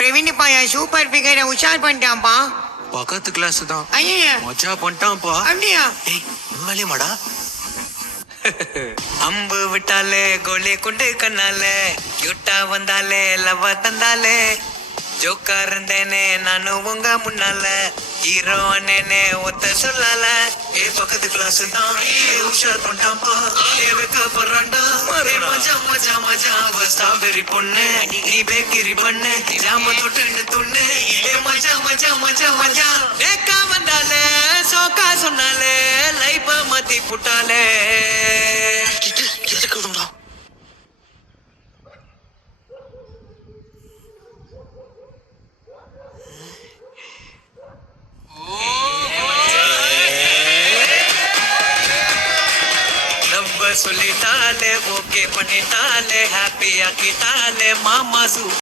பிரவீன்ப்பா என் super பிகரை உஷார் பண்ணிட்டான்ப்பா. பக்கத்து class தான். ஐயா மச்சா பண்ணிட்டான்ப்பா. அப்படியா? ஏய் உண்மையிலேயேமாடா? அம்பு விட்டாலே கோலி குண்டு கண்ணாலே கியூட்டா வந்தாலே லவ்வ தந்தாலே ஜோக்கா இருந்தேனே நானும் உங்க முன்னால ஹீரோ அண்ணனே ஒத்த சொல்லால ஏ பக்கத்து கிளாஸ் தான் ஏ உஷார் பண்ணிட்டான்ப்பா ஏ வெக்க போறான்டா ஏ மஜா மஜா மஜா ஸ்ட்ராபெரி பொண்ணு நீ பேக்கரி பண்ணு ஜாம தொட்டு துண்ணு ஏ மஜா மஜா மஜா மஜா வேக்கா வந்தாலே சோக்கா சொன்னாலே லைஃப மாத்தி புட்டாலே எதுக்குடா சொல்லிட்டாலே ஓகே பண்ணிட்டாலே ஹாப்பி ஆக்கிட்டாலே மாமா சூ